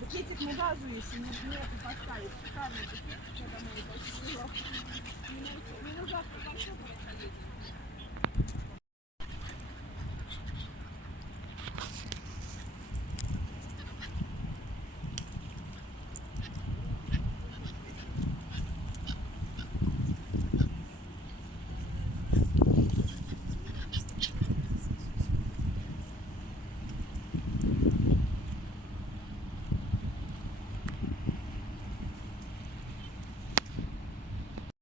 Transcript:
Букетик навязываешь, и нет, поставить. Шикарный букетик, я домой пошла. Мне завтра там все проходить.